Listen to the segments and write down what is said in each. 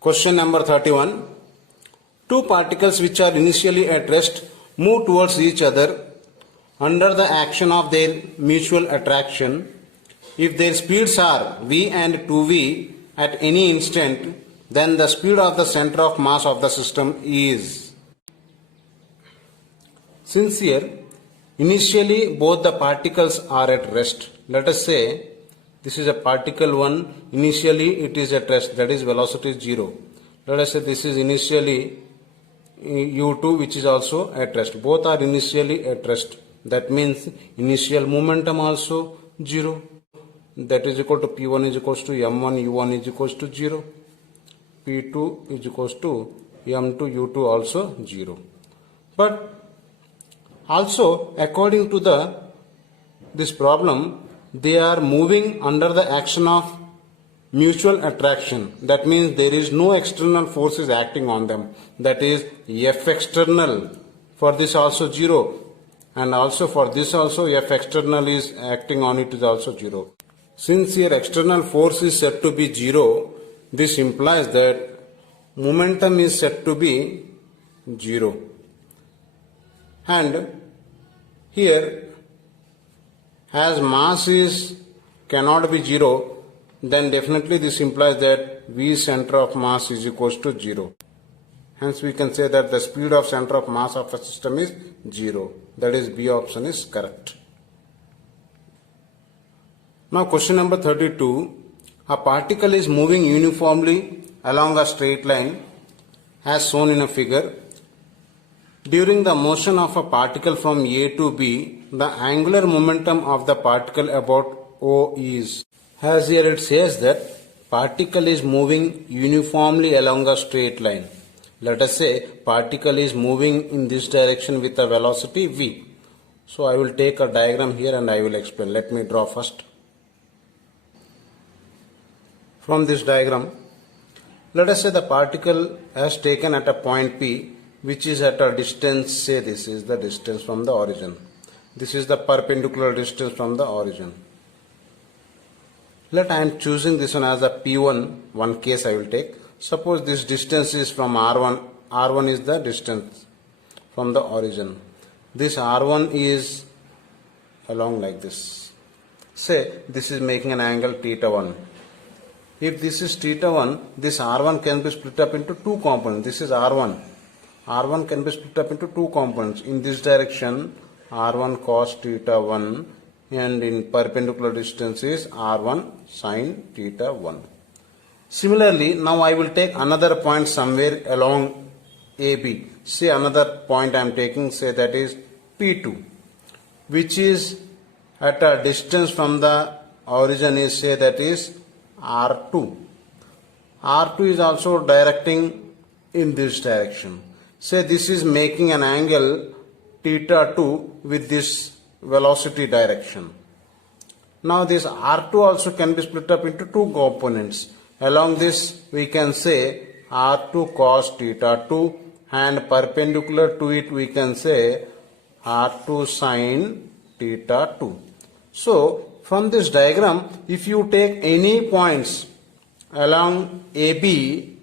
Question number 31. Two particles which are initially at rest move towards each other under the action of their mutual attraction. If their speeds are v and 2v at any instant, then the speed of the center of mass of the system is. Since here initially both the particles are at rest, let us say this is a particle 1, initially it is at rest, that is velocity is 0. Let us say this is initially u2 which is also at rest. Both are initially at rest. That means initial momentum also 0. That is equal to P1 is equals to M1 U1 is equals to 0. P2 is equals to M2 U2 also 0. But also according to this problem, they are moving under the action of mutual attraction. That means there is no external forces acting on them. That is F external. For this also 0. And also for this also F external is acting on it is also 0. Since here external force is said to be 0, this implies that momentum is said to be 0. And here as mass cannot be 0, then definitely this implies that V center of mass is equals to 0. Hence we can say that the speed of center of mass of a system is 0. That is B option is correct. Now question number 32. A particle is moving uniformly along a straight line as shown in a figure. During the motion of a particle from A to B, the angular momentum of the particle about O is. As here it says that particle is moving uniformly along a straight line. Let us say particle is moving in this direction with a velocity v. So I will take a diagram here and I will explain. Let me draw first. From this diagram, let us say the particle has taken at a point P, which is at a distance, say this is the distance from the origin. This is the perpendicular distance from the origin. Let I am choosing this one as a P1, one case I will take. Suppose this distance is from R1. R1 is the distance from the origin. This R1 is along like this. Say this is making an angle theta 1. If this is theta 1, this R1 can be split up into two components. This is R1. R1 can be split up into two components. In this direction, R1 cos theta 1, and in perpendicular distance is R1 sin theta 1. Similarly, now I will take another point somewhere along AB. Say another point I am taking, say that is P2, which is at a distance from the origin is, say that is R2. R2 is also directing in this direction. Say this is making an angle theta 2 with this velocity direction. Now this R2 also can be split up into two components. Along this we can say R2 cos theta 2, and perpendicular to it we can say R2 sin theta 2. So from this diagram, if you take any points along AB,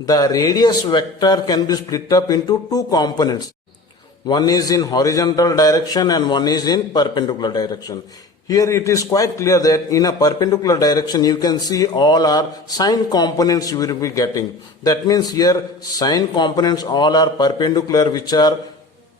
the radius vector can be split up into two components. One is in horizontal direction and one is in perpendicular direction. Here it is quite clear that in a perpendicular direction you can see all are sine components you will be getting. That means here sine components all are perpendicular, which are,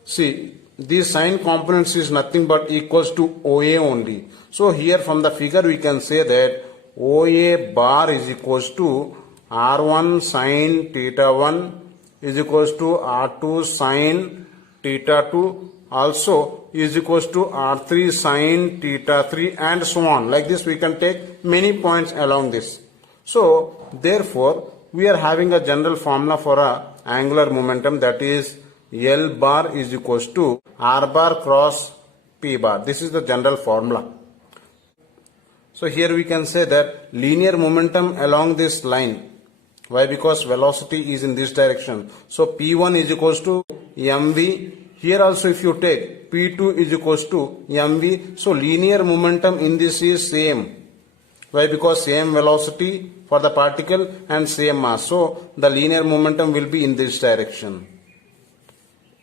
see, these sine components is nothing but equals to OA only. So here from the figure we can say that OA bar is equals to R1 sin theta 1 is equals to R2 sin theta 2 also is equals to R3 sin theta 3, and so on. Like this we can take many points along this. So therefore we are having a general formula for a angular momentum, that is L bar is equals to R bar cross P bar. This is the general formula. So here we can say that linear momentum along this line. Why? Because velocity is in this direction. So P1 is equals to mv. Here also if you take P2 is equals to mv. So linear momentum in this is same. Why? Because same velocity for the particle and same mass. So the linear momentum will be in this direction.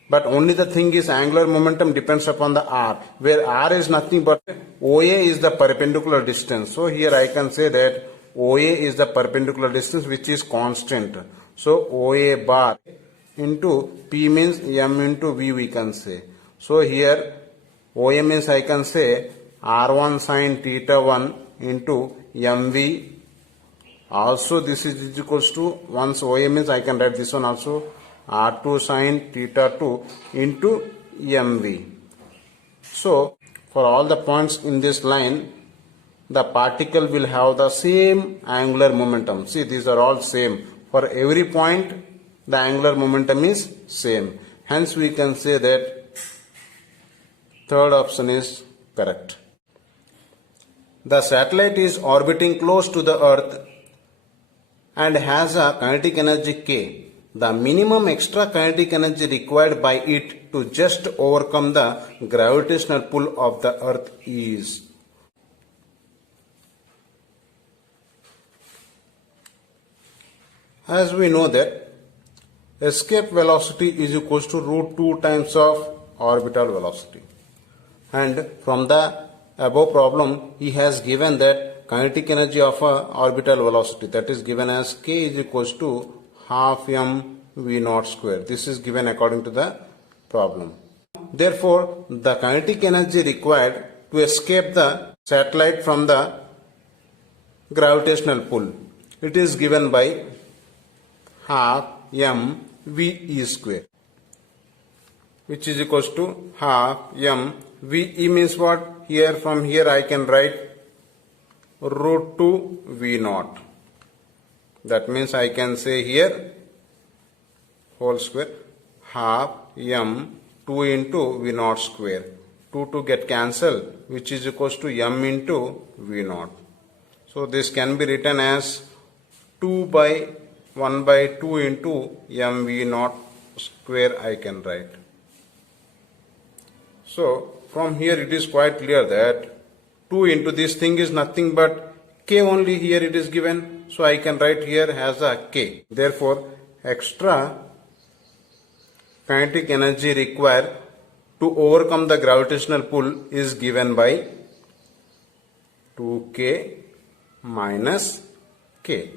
But only the thing is angular momentum depends upon the r, where r is nothing but OA is the perpendicular distance. So here I can say that OA is the perpendicular distance which is constant. So OA bar into P means M into V we can say. So here OA means I can say R1 sine theta 1 into MV. Also this is equals to, once OA means I can write this one also, R2 sine theta 2 into MV. So for all the points in this line, the particle will have the same angular momentum. See, these are all same. For every point, the angular momentum is same. Hence we can say that third option is correct. The satellite is orbiting close to the Earth and has a kinetic energy K. The minimum extra kinetic energy required by it to just overcome the gravitational pull of the Earth is. As we know that escape velocity is equals to root 2 times of orbital velocity. And from the above problem, he has given that kinetic energy of a orbital velocity, that is given as k is equals to half m v naught square. This is given according to the problem. Therefore, the kinetic energy required to escape the satellite from the gravitational pull, it is given by half m v e square, which is equals to half m v e means what? Here, from here I can write root 2 v naught. That means I can say here whole square half m 2 into v naught square. 2 to get cancelled, which is equals to m into v naught. So this can be written as 2 by 1 by 2 into m v naught square I can write. So from here it is quite clear that 2 into this thing is nothing but k only, here it is given. So I can write here as a k. Therefore extra kinetic energy required to overcome the gravitational pull is given by 2k minus k,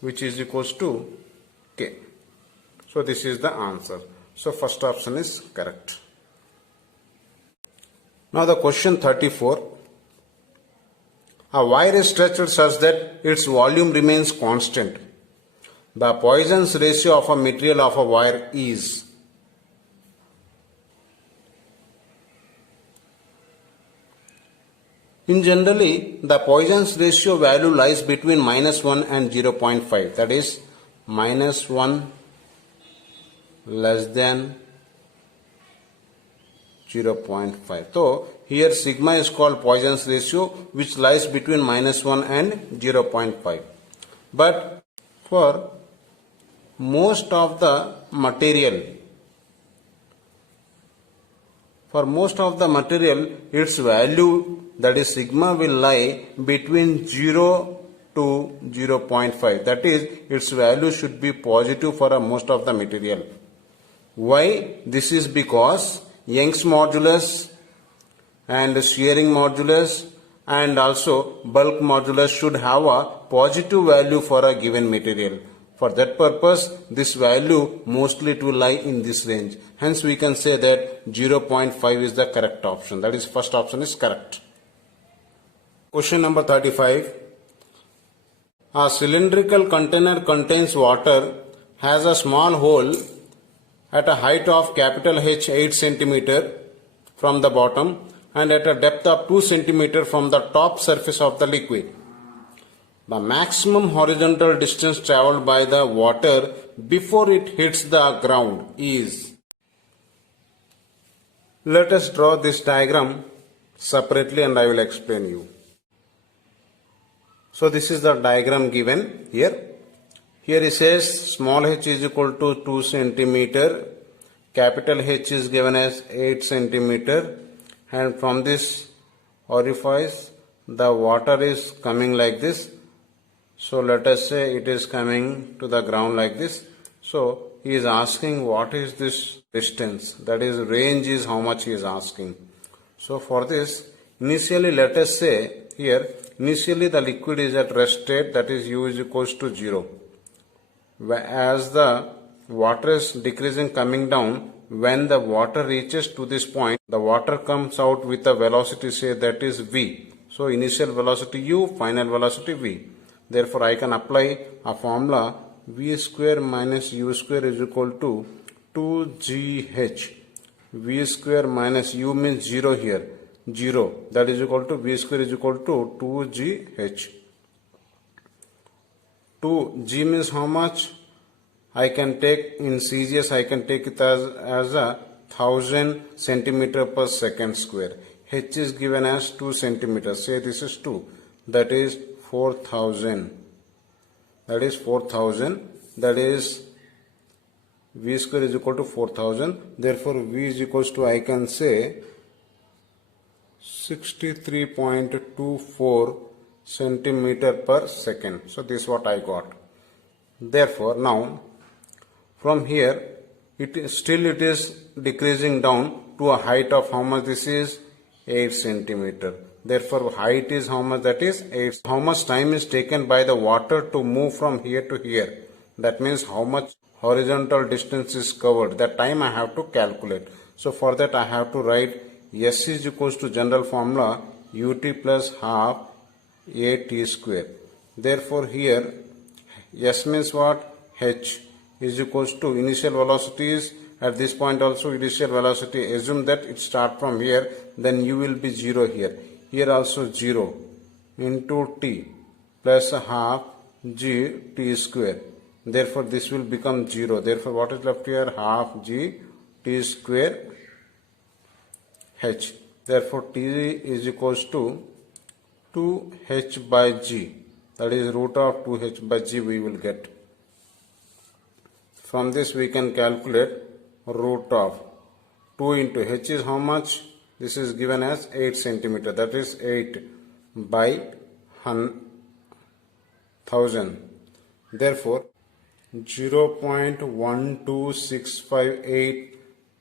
which is equals to k. So this is the answer. So first option is correct. Now the question 34. A wire is stretched such that its volume remains constant. The Poisson's ratio of a material of a wire is. In generally, the Poisson's ratio value lies between -1 and 0.5. That is, -1 less than 0.5. So here sigma is called Poisson's ratio, which lies between -1 and 0.5. But for most of the material, its value, that is sigma, will lie between 0 to 0.5. That is, its value should be positive for most of the material. Why? This is because Young's modulus and shearing modulus and also bulk modulus should have a positive value for a given material. For that purpose, this value mostly it will lie in this range. Hence we can say that 0.5 is the correct option. That is, first option is correct. Question number 35. A cylindrical container contains water, has a small hole at a height of capital H 8 cm from the bottom and at a depth of 2 cm from the top surface of the liquid. The maximum horizontal distance travelled by the water before it hits the ground is. Let us draw this diagram separately and I will explain you. So this is the diagram given here. Here it says small h is equal to 2 cm, capital H is given as 8 cm, and from this orifice the water is coming like this. So let us say it is coming to the ground like this. So he is asking what is this distance, that is range is how much he is asking. So for this, initially let us say here, initially the liquid is at rest state, that is u is equals to 0. As the water is decreasing coming down, when the water reaches to this point, the water comes out with a velocity say that is v. So initial velocity u, final velocity v. Therefore I can apply a formula v square minus u square is equal to 2gh. V square minus u means 0 here. 0, that is equal to v square is equal to 2gh. 2g means how much? I can take in CGS, I can take it as a 1000 centimeter per second square. H is given as 2 centimeters. Say this is 2. That is 4000. That is 4000. That is v square is equal to 4000. Therefore, v is equals to, I can say 63.24 centimeter per second. So this is what I got. Therefore, now from here it is decreasing down to a height of how much? This is 8 centimeter. Therefore, height is how much? That is 8. How much time is taken by the water to move from here to here? That means how much horizontal distance is covered. That time I have to calculate. So for that I have to write S is equals to general formula ut plus half a t square. Therefore here S means what? H is equals to initial velocity is at this point also initial velocity. Assume that it start from here, then u will be 0 here. Here also 0 into t plus half g t square. Therefore this will become 0. Therefore what is left here? Half g t square h. Therefore t is equals to 2h by g. That is root of 2h by g we will get. From this we can calculate root of 2 into h is how much? This is given as 8 centimeter. That is 8 by 1000. Therefore 0.12658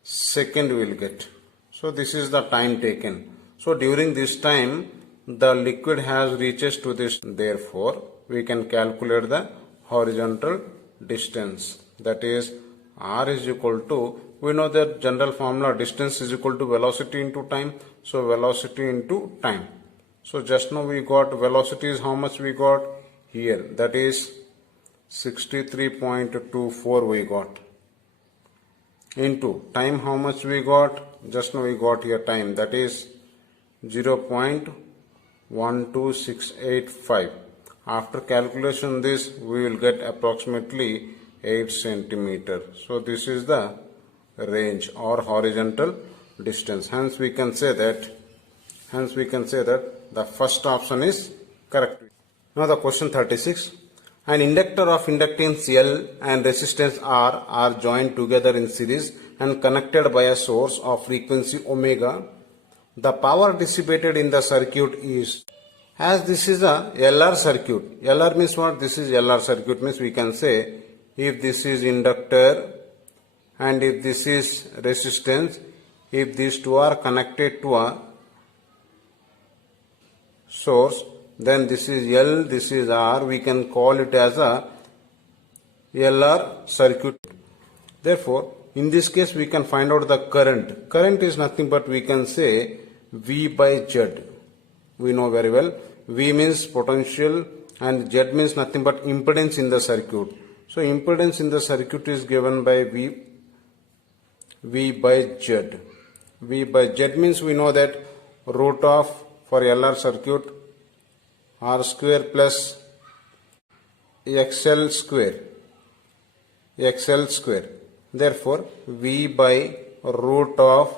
second we will get. So this is the time taken. So during this time the liquid has reaches to this. Therefore we can calculate the horizontal distance. That is r is equal to, we know that general formula distance is equal to velocity into time. So velocity into time. So just now we got velocity is how much we got here, that is 63.24 we got, into time how much we got, just now we got here time, that is 0.12685. After calculation this we will get approximately 8 centimeter. So this is the range or horizontal distance. Hence we can say that the first option is correct. Now the question 36. An inductor of inductance L and resistance R are joined together in series and connected by a source of frequency omega. The power dissipated in the circuit is, as this is a LR circuit. LR means what? This is LR circuit means we can say if this is inductor and if this is resistance, if these two are connected to a source, then this is L, this is R, we can call it as a LR circuit. Therefore, in this case we can find out the current. Current is nothing but we can say V by Z. We know very well. V means potential and Z means nothing but impedance in the circuit. So impedance in the circuit is given by V by Z. V by Z means we know that root of, for LR circuit, R square plus XL square. Therefore, V by root of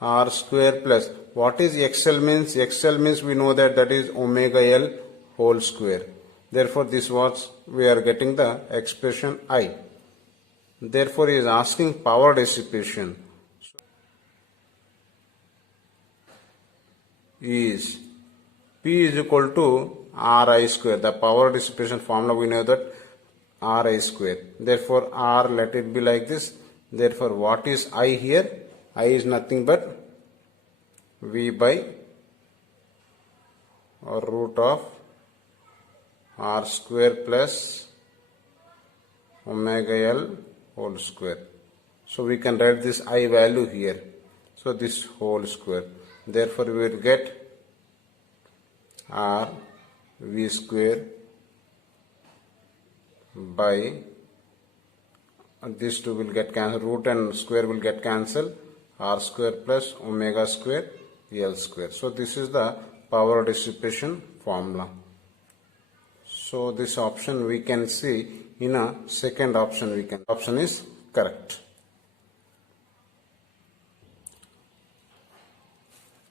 R square plus, what is XL means? XL means we know that is omega L whole square. Therefore, this was, we are getting the expression I. Therefore, he is asking power dissipation is P is equal to Ri square. The power dissipation formula we know that Ri square. Therefore, R let it be like this. Therefore, what is I here? I is nothing but V by root of R square plus omega L whole square. So we can write this I value here. So this whole square. Therefore, we will get R V square by these two will get cancelled, root and square will get cancelled, R square plus omega square L square. So this is the power dissipation formula. So this option we can see in a second option option is correct.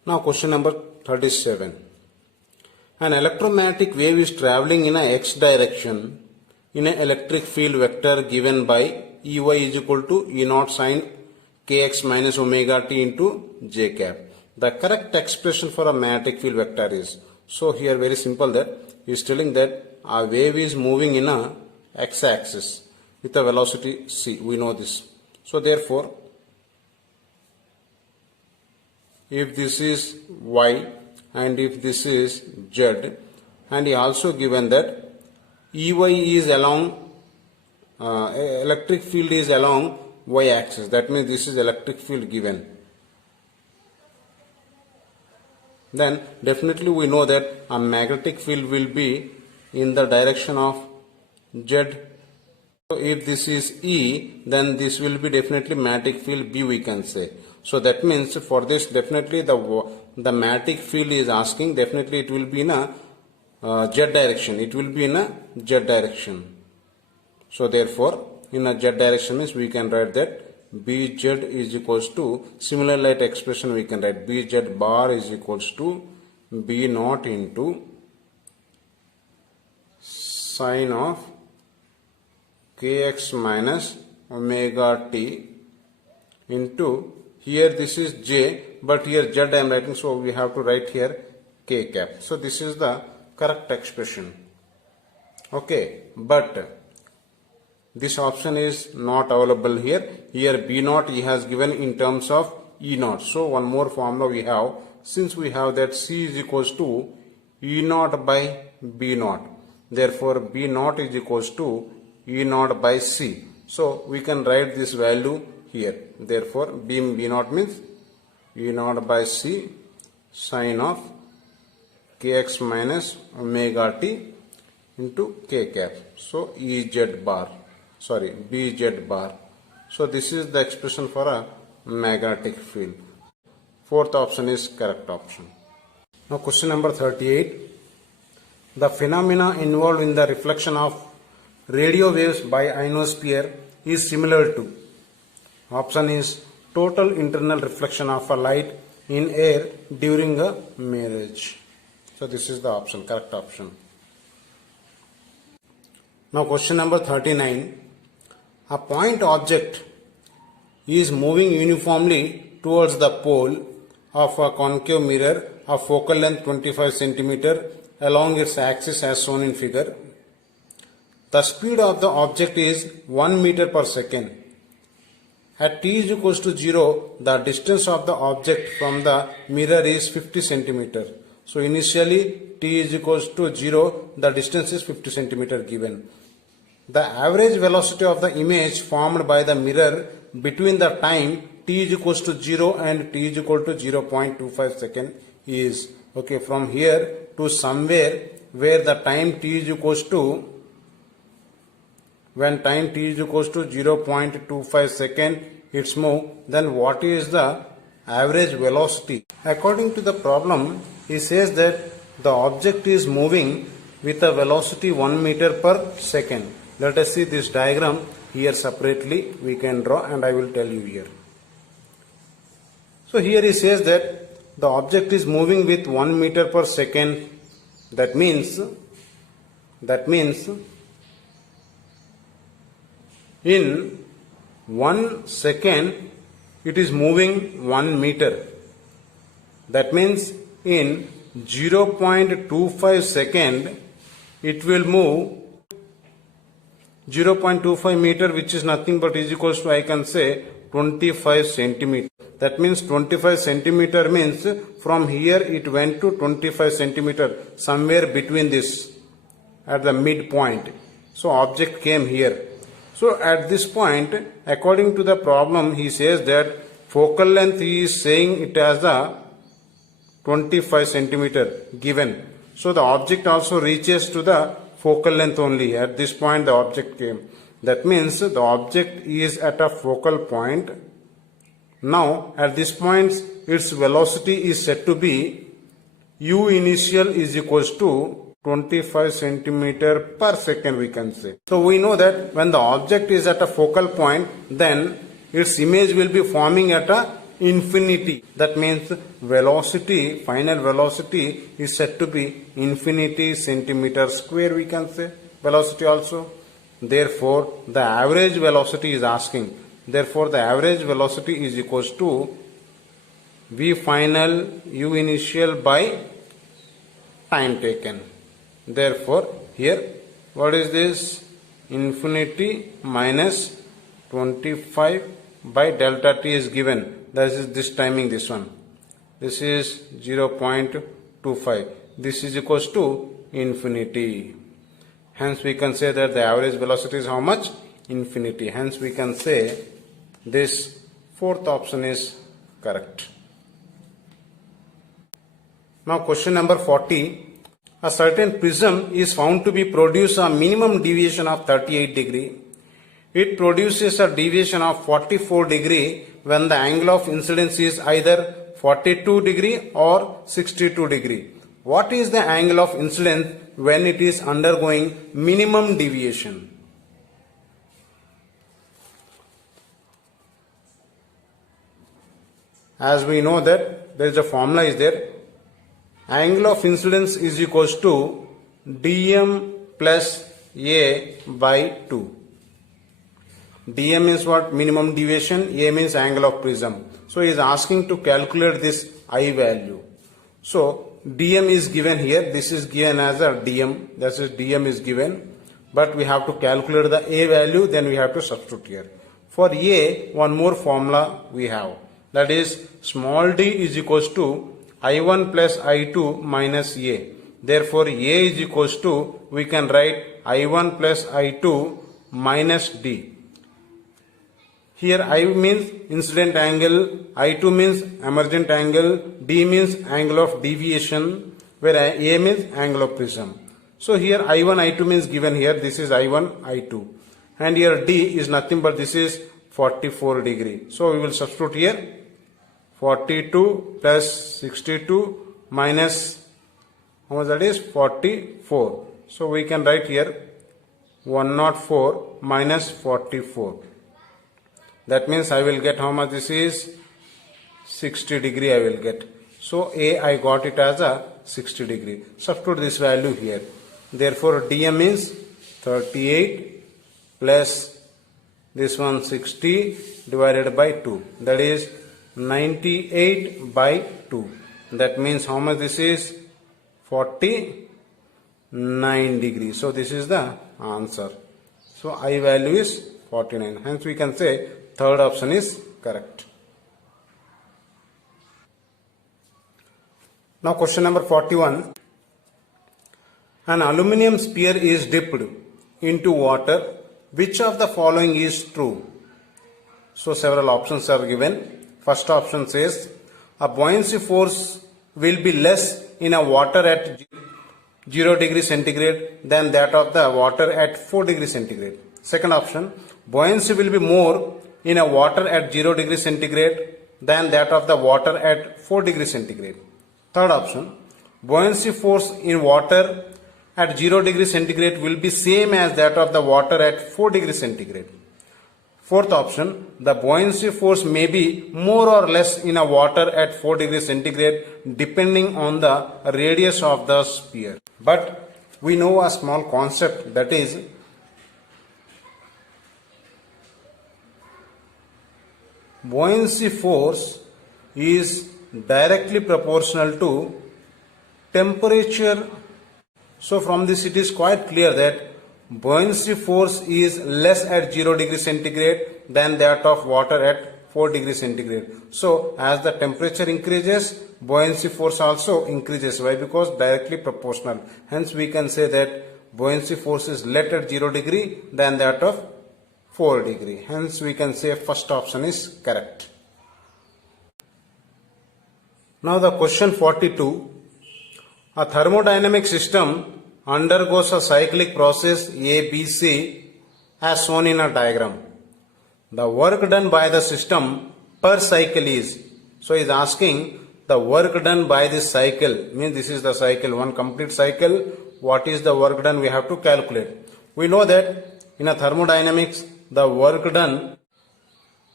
Now question number 37. An electromagnetic wave is travelling in a x direction in an electric field vector given by Ey is equal to E naught sine kx minus omega t into j cap. The correct expression for a magnetic field vector is, so here very simple, that is telling that a wave is moving in a x-axis with a velocity c. We know this. So therefore, if this is y and if this is z, and he also given that Ey is along electric field is along y axis, that means this is electric field given, then definitely we know that a magnetic field will be in the direction of z. So if this is E, then this will be definitely magnetic field B, we can say. So that means for this definitely the magnetic field is asking, definitely it will be in a z direction. It will be in a z direction. So therefore, in a z direction means we can write that Bz is equals to, similar like expression we can write Bz bar is equals to B naught into sine of kx minus omega t into, here this is j, but here z I am writing, so we have to write here k cap. So this is the correct expression. Okay, but this option is not available here. Here B naught he has given in terms of E naught. So one more formula we have, since we have that C is equals to E naught by B naught. Therefore B naught is equals to E naught by C. So we can write this value here. Therefore B naught means E naught by C sine of kx minus omega t into k cap. So Bz bar. So this is the expression for a magnetic field. Fourth option is correct option. Now question number 38. The phenomena involved in the reflection of radio waves by ionosphere is similar to. Option is total internal reflection of a light in air during a mirage. So this is the option, correct option. Now question number 39. A point object is moving uniformly towards the pole of a concave mirror of focal length 25 cm along its axis as shown in figure. The speed of the object is 1 meter per second. At t is equals to 0, the distance of the object from the mirror is 50 cm. So initially t is equals to 0, the distance is 50 cm given. The average velocity of the image formed by the mirror between the time t is equals to 0 and t is equal to 0.25 second is, okay, from here to somewhere where the time t is equals to, when time t is equals to 0.25 second it's move, then what is the average velocity? According to the problem, it says that the object is moving with a velocity 1 meter per second. Let us see this diagram here separately we can draw, and I will tell you here. So here it says that the object is moving with 1 meter per second. That means in 1 second it is moving 1 meter. That means in 0.25 second, it will move 0.25 meter, which is nothing but is equals to, I can say, 25 centimeter. That means 25 centimeter means from here it went to 25 centimeter, somewhere between this, at the midpoint. So object came here. So at this point, according to the problem, he says that focal length, he is saying it as a 25 centimeter given. So the object also reaches to the focal length only. At this point the object came. That means the object is at a focal point. Now at this point its velocity is said to be u initial is equals to 25 centimeter per second, we can say. So we know that when the object is at a focal point, then its image will be forming at a infinity. That means velocity, final velocity is said to be infinity centimeter square, we can say, velocity also. Therefore the average velocity is asking. Therefore the average velocity is equals to v final u initial by time taken. Therefore here what is this? Infinity minus 25 by delta t is given. That is this timing, this one. This is 0.25. This is equals to infinity. Hence we can say that the average velocity is how much? Infinity. Hence we can say this fourth option is correct. Now question number 40. A certain prism is found to be produce a minimum deviation of 38 degree. It produces a deviation of 44 degree when the angle of incidence is either 42 degree or 62 degree. What is the angle of incidence when it is undergoing minimum deviation? As we know that there is a formula is there. Angle of incidence is equals to dm plus a by 2. dm means what? Minimum deviation. A means angle of prism. So he is asking to calculate this I value. So dm is given here. This is given as a dm. That is dm is given. But we have to calculate the a value. Then we have to substitute here. For a, one more formula we have. That is small d is equals to I1 plus I2 minus a. Therefore a is equals to, we can write I1 plus I2 minus d. Here I means incident angle, I2 means emergent angle, d means angle of deviation, where a means angle of prism. So here I1, I2 means given here. This is I1, I2. And here d is nothing but this is 44 degree. So we will substitute here 42 plus 62 minus, how much that is? 44. So we can write here 104 minus 44. That means I will get how much this is? 60 degree I will get. So a I got it as a 60 degree. Substitute this value here. Therefore dm means 38 plus this one 60 divided by 2. That is 98 by 2. That means how much this is? 49 degrees. So this is the answer. So I value is 49. Hence we can say third option is correct. Now question number 41. An aluminum sphere is dipped into water. Which of the following is true? So several options are given. First option says a buoyancy force will be less in a water at 0 degree centigrade than that of the water at 4 degree centigrade. Second option, buoyancy will be more in a water at 0 degree centigrade than that of the water at 4 degree centigrade. Third option, buoyancy force in water at 0 degree centigrade will be same as that of the water at 4 degree centigrade. Fourth option, the buoyancy force may be more or less in a water at 4 degrees centigrade depending on the radius of the sphere. But we know a small concept, that is buoyancy force is directly proportional to temperature. So from this it is quite clear that buoyancy force is less at 0 degree centigrade than that of water at 4 degree centigrade. So as the temperature increases, buoyancy force also increases. Why? Because directly proportional. Hence we can say that buoyancy force is less at 0 degree than that of 4 degree. Hence we can say first option is correct. Now the question 42. A thermodynamic system undergoes a cyclic process ABC as shown in a diagram. The work done by the system per cycle is, so is asking the work done by this cycle, means this is the cycle, one complete cycle, what is the work done we have to calculate. We know that in a thermodynamics the work done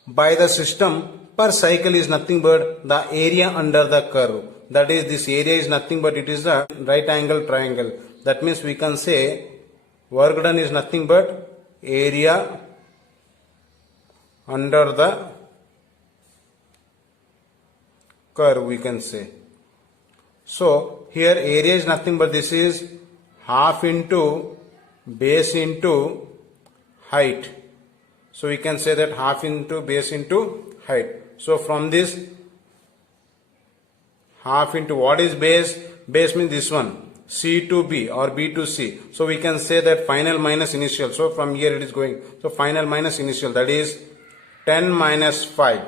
by the system per cycle is nothing but the area under the curve. That is, this area is nothing but it is the right angle triangle. That means we can say work done is nothing but area under the curve, we can say. So here area is nothing but this is half into base into height. So we can say that half into base into height. So from this half into what is base? Base means this one, C to B or B to C. So we can say that final minus initial. So from here it is going. So final minus initial, that is 10 minus 5.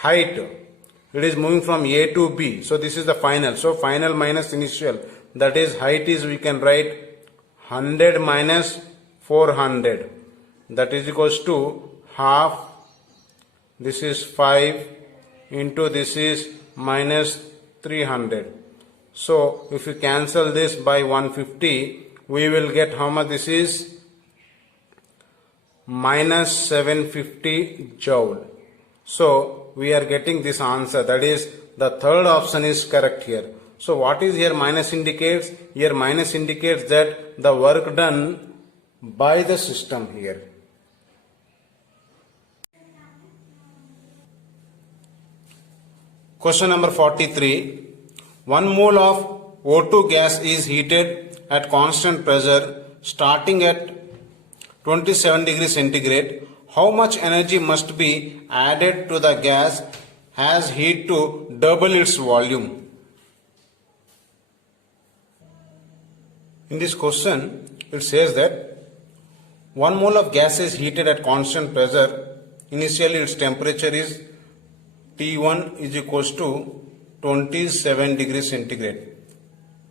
Height, it is moving from A to B. So this is the final. So final minus initial, that is height is, we can write 100 minus 400. That is equals to half. This is 5 into this is minus 300. So if you cancel this by 150, we will get how much this is? Minus 750 joule. So we are getting this answer, that is the third option is correct here. So what is here minus indicates? Here minus indicates that the work done by the system here. Question number 43. 1 mole of O2 gas is heated at constant pressure starting at 27 degrees centigrade. How much energy must be added to the gas as heat to double its volume? In this question, it says that 1 mole of gas is heated at constant pressure. Initially its temperature is T1 is equals to 27 degrees centigrade.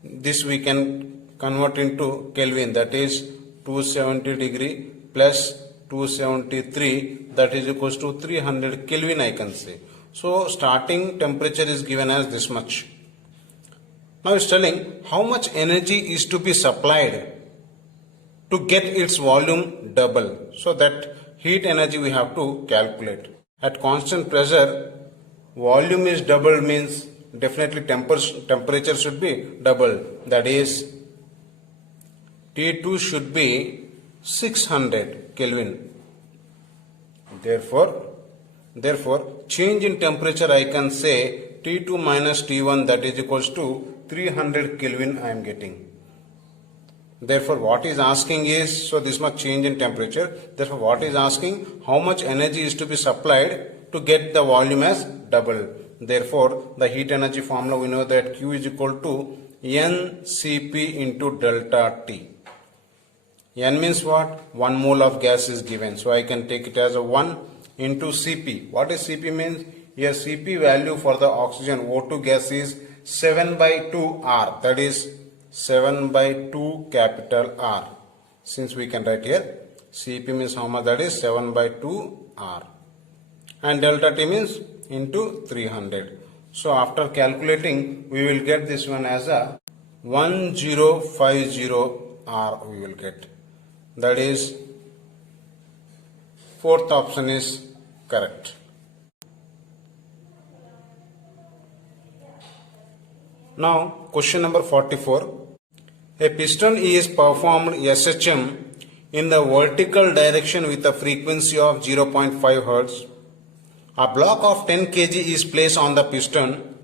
This we can convert into Kelvin, that is 270 degree plus 273, that is equals to 300 Kelvin, I can say. So starting temperature is given as this much. Now it's telling how much energy is to be supplied to get its volume double. So that heat energy we have to calculate. At constant pressure, volume is doubled means definitely temperature should be doubled. That is T2 should be 600 Kelvin. Therefore change in temperature I can say T2 minus T1, that is equals to 300 Kelvin I am getting. Therefore what is asking is, so this much change in temperature. Therefore what is asking, how much energy is to be supplied to get the volume as double. Therefore the heat energy formula we know that Q is equal to NCP into delta T. N means what? 1 mole of gas is given. So I can take it as a 1 into Cp. What is Cp means? Here Cp value for the oxygen O2 gas is 7 by 2 R. That is 7 by 2 capital R. Since we can write here Cp means how much, that is 7 by 2 R. And delta T means into 300. So after calculating we will get this one as a 1050 R we will get. That is fourth option is correct. Now question number 44. A piston is performed SHM in the vertical direction with a frequency of 0.5 Hz. A block of 10 kg is placed on the piston.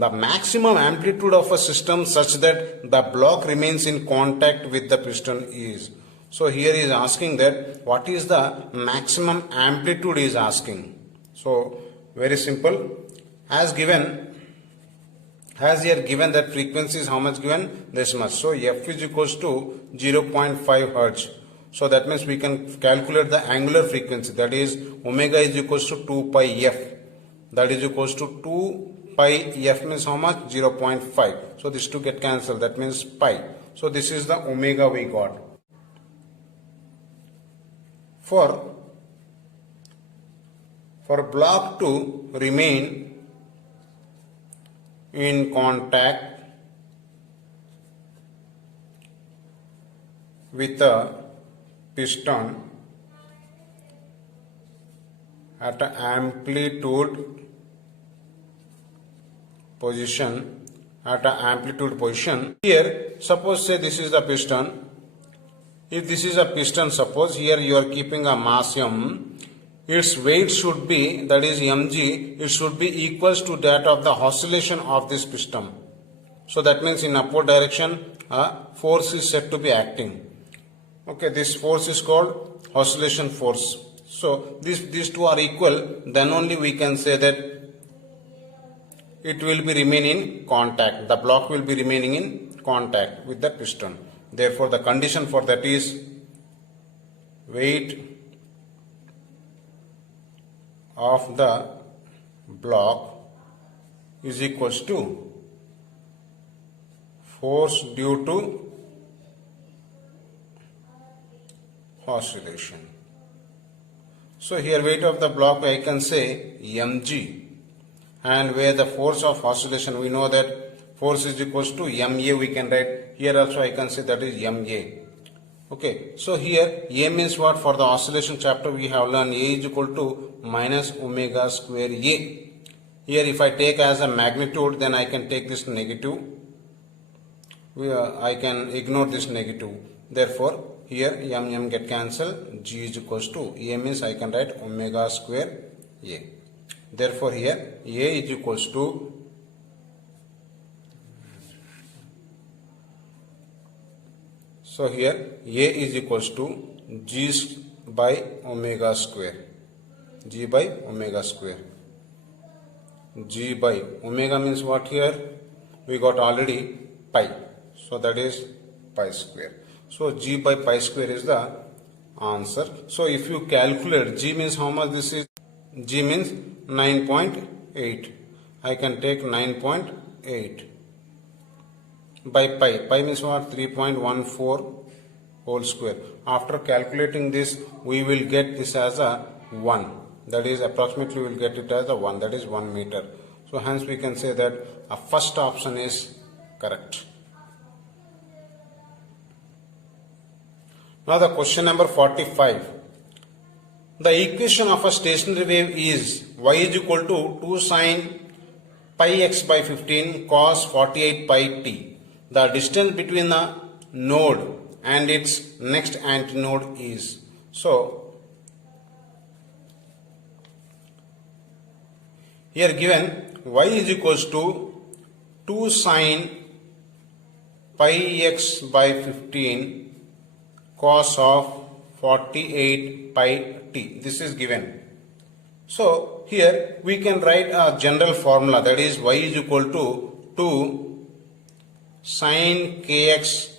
the maximum amplitude of a system such that the block remains in contact with the piston is. So here he is asking that what is the maximum amplitude is asking. So very simple, as given, as here given that frequency is how much given, this much. So f is equals to 0.5 hertz. So that means we can calculate the angular frequency, that is omega is equals to 2 pi f, that is equals to 2 pi f means how much, 0.5. so this two get cancelled, that means pi. So this is the omega we got. For block to remain in contact with a piston at an amplitude position, here suppose say this is the piston. If this is a piston, suppose here you are keeping a mass m, its weight should be, that is mg, it should be equals to that of the oscillation of this piston. So that means in upward direction a force is said to be acting. Okay, this force is called oscillation force. So these two are equal, then only we can say that it will be remaining in contact, the block will be remaining in contact with the piston. Therefore the condition for that is weight of the block is equals to force due to oscillation. So here weight of the block I can say mg, and where the force of oscillation, we know that force is equals to ma, we can write here also I can say that is ma. Okay, so here a means what, for the oscillation chapter we have learned a is equal to minus omega square a. Here if I take as a magnitude, then I can take this negative, I can ignore this negative. Therefore here m get cancelled, g is equals to a means I can write omega square a. Therefore here a is equals to so here a is equals to g by omega square, g by omega square. G by omega means what, here we got already pi, so that is pi square. So g by pi square is the answer. So if you calculate, g means how much this is, g means 9.8, I can take 9.8 by pi, pi means what, 3.14 whole square. After calculating this we will get this as a 1, that is approximately we will get it as a 1, that is 1 meter. So hence we can say that a first option is correct. Now the question number 45. The equation of a stationary wave is y is equal to 2 sin pi x by 15 cos 48 pi t. The distance between the node and its next antinode is. So here given y is equals to 2 sin pi x by 15 cos of 48 pi t. This is given. So here we can write a general formula, that is y is equal to 2 sin kx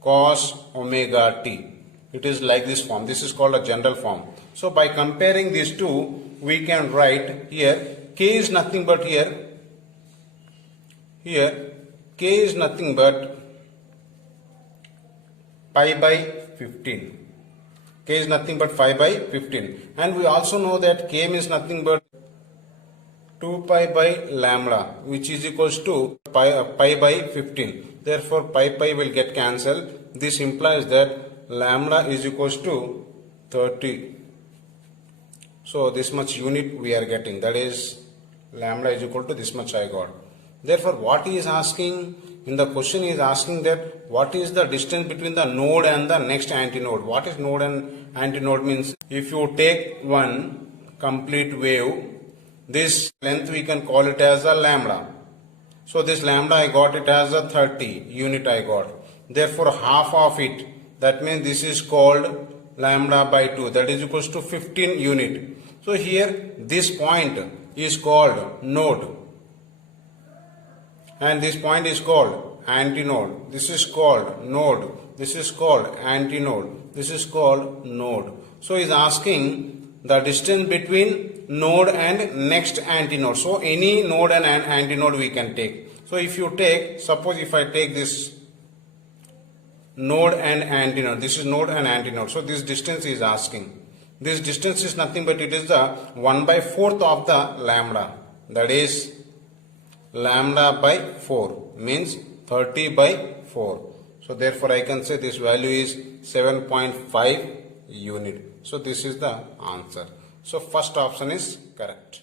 cos omega t. It is like this form. This is called a general form. So by comparing these two, we can write here k is nothing but here k is nothing but pi by 15. K is nothing but pi by 15. And we also know that k means nothing but 2 pi by lambda, which is equals to pi by 15. Therefore pi will get cancelled. This implies that lambda is equals to 30. So this much unit we are getting, that is lambda is equal to this much I got. Therefore what he is asking in the question, is asking that what is the distance between the node and the next antinode. What is node and antinode means? If you take one complete wave, this length we can call it as a lambda. So this lambda I got it as a 30 unit I got. Therefore half of it, that means this is called lambda by 2, that is equals to 15 unit. So here this point is called node and this point is called antinode. This is called node. This is called antinode. This is called node. So he is asking the distance between node and next antinode. So any node and antinode we can take. So if you take, suppose if I take this node and antinode, this is node and antinode. So this distance is asking. This distance is nothing but it is the 1/4 of the lambda. That is lambda by 4 means 30/4. So therefore I can say this value is 7.5 unit. So this is the answer. So first option is correct.